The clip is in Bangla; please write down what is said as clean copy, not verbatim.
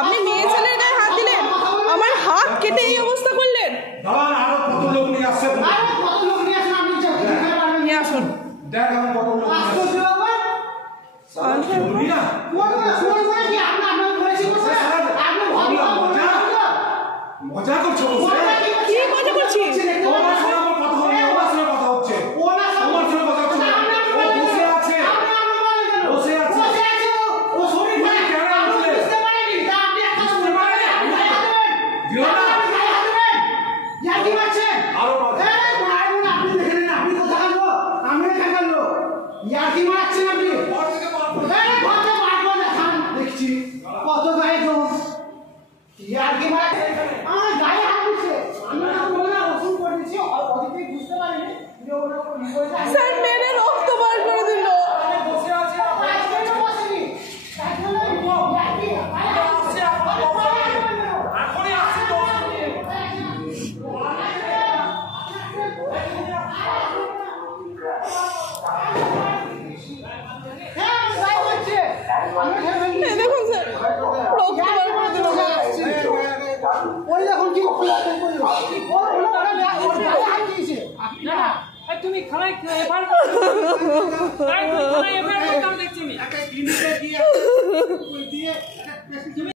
আপনি মেয়ে ছেলের গায়ে হাত দিলেন, আমার হাত কেটে এই অবস্থা করলেন। নিয়ে আসুন। মজা করছো? কি মজা করছি? স্যার মেরে রক্ত বার করে দিল। দেখুন স্যার রক্ত বার করে দিল। তুমি খানায় দেখছি